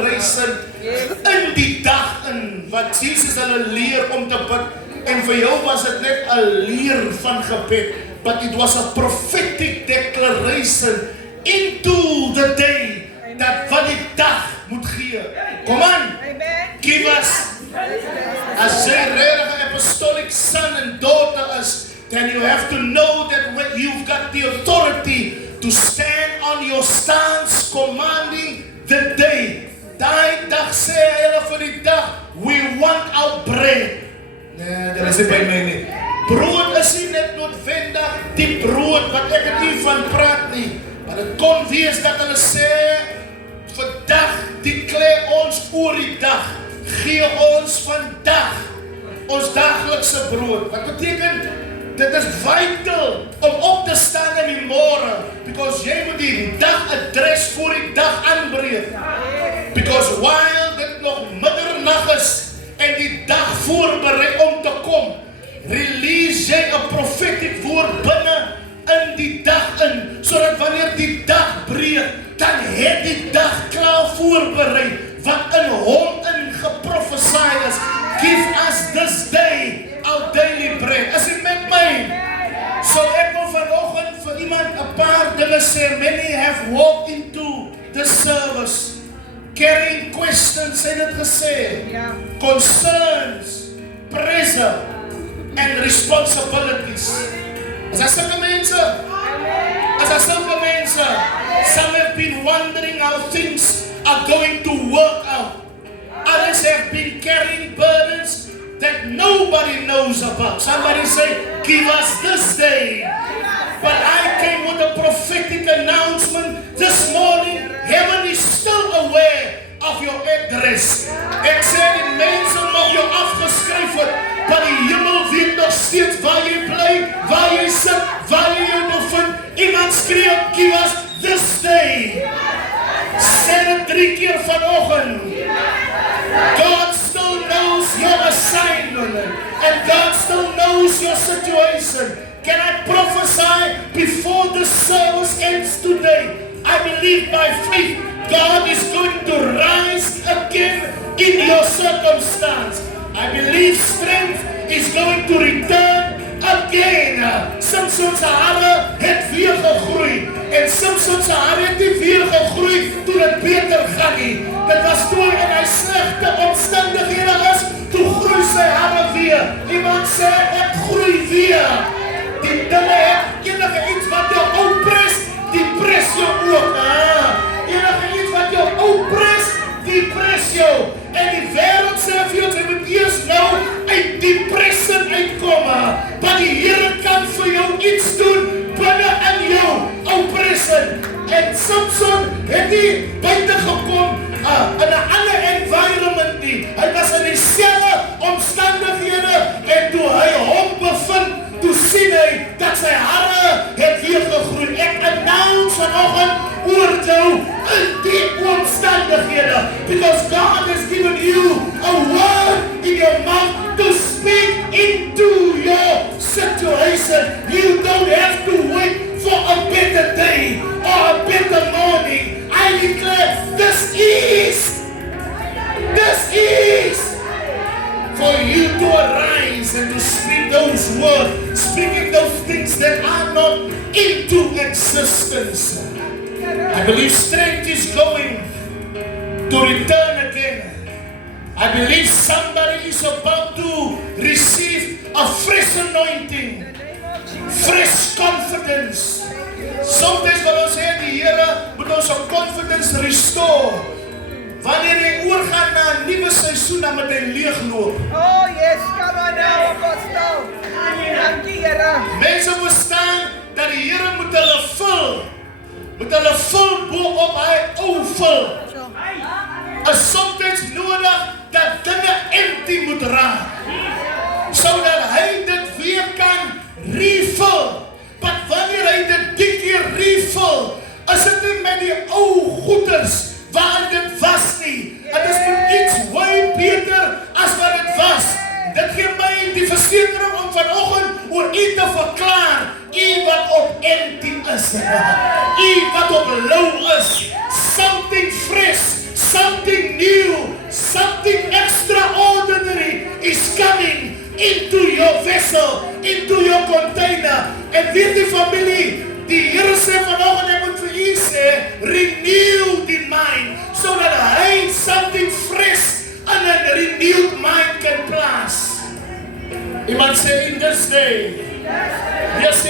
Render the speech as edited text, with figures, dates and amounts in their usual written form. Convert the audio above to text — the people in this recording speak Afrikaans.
declaration in die dag in wat Jesus hulle leer om te bid. En vir jou was dit net 'n leer van gebed, but it was a prophetic declaration into the day dat wat die dag moet gee. Kom aan, give us. As jy regtig 'n apostolic son and daughter is, then you have to know that when you've got the authority to stand on your stance commanding the day. Daai dag sê hulle vir die dag, we want our bread. Nee, dit is nie by my nie. Brood is nie net noodwendig die brood wat ek het nie van praat nie. Maar dit kon wees dat hulle sê, vandag declare ons oor die dag. Gee ons vandag ons daglikse brood. Wat beteken? Dit is vital om op te staan in die môre, because jy moet die dag adres voor die dag aanbreek. Because while dit nog middernag is en die dag voorberei om te kom, release jy 'n prophetic woord binne in die dag in, sodat wanneer die dag breek, dan het die dag klaar voorberei wat in hom in geprofesie is. Give us this day our daily bread. As it met my. So ek wil vanoggend vir iemand 'n paar dinge sê. Many have walked into the service carrying questions, en dit gesê, concerns, pressure and responsibilities. Is daar sulke mense? Is daar sulke mense? Some have been wondering how things are going to work out. Others have been carrying burdens that nobody knows about. Somebody say, give us this day. But I came with a prophetic announcement this morning. Heaven is still aware of your address. Ek sê die mense mag jou afgeskryf het, maar die hemel weet nog steeds waar jy bly, waar jy sit, waar jy jou bevind. Iemand skree, give us this day. Sê dit 3 keer vanoggend. God still knows your assignment, and God still knows your situation. Can I prophesy before the service ends today? I believe by faith God is going to rise again in your circumstance. I believe strength is going to return again. Samson se hare het weer gegroei, en Samson se hare het nie weer gegroei toe dit beter gaan nie. Dit was toe in hy slegte omstandighede is, toe groei sy hare weer. Iemand sê, ek groei weer. Die dinge het enige iets wat jou opres, die pres jou ook. Enige iets wat jou opres, die pres jou. En die wêreld sê vir jou, jy moet eers nou uit die presse uitkom. Maar die Here kan vir jou iets doen binne in jou oppresse. En Samson het nie buite gekom in 'n ander environment nie. Hy was in dieselfde omstandighede, en toe hy hom bevind, toe sien hy dat sy hare het weer gegroei. Ek announce vanoggend oor jou in die omstandighede, because God has given you a word in your mouth to speak into your situation. You don't have to wait for a better day or a better morning. I declare this is for you to arise and to speak those words, speaking those things that are not into existence. I believe strength is going to return again. I believe somebody is about to receive a fresh anointing, fresh confidence. Sometimes wat ons sê, die Here moet ons confidence restore. Wanneer jy oorgaan na 'n nuwe seisoen, dan moet hy leegloop. Oh yes, come on now, Apostle. Dankie, Here. Mense verstaan dat die Here moet hulle vul bo op hy ou vul. Is soms nodig dat dinge empty moet raak, sodat hy dit weer kan refill. Maar wanneer hy dit keer refill, is dit nie met die ou goeders waar dit was nie. Het is met iets way beter as wat dit was. Dit gee my die versekering om vanoggend oor u te verklaar, u wat op empty is, u wat op low is, something fresh, something your vessel, into your container. En weet die familie, die Here sê vanoggend, ek moet vir u sê, renew die mind, so that hy something fresh and a renewed mind can place. Iemand sê in this day, yes,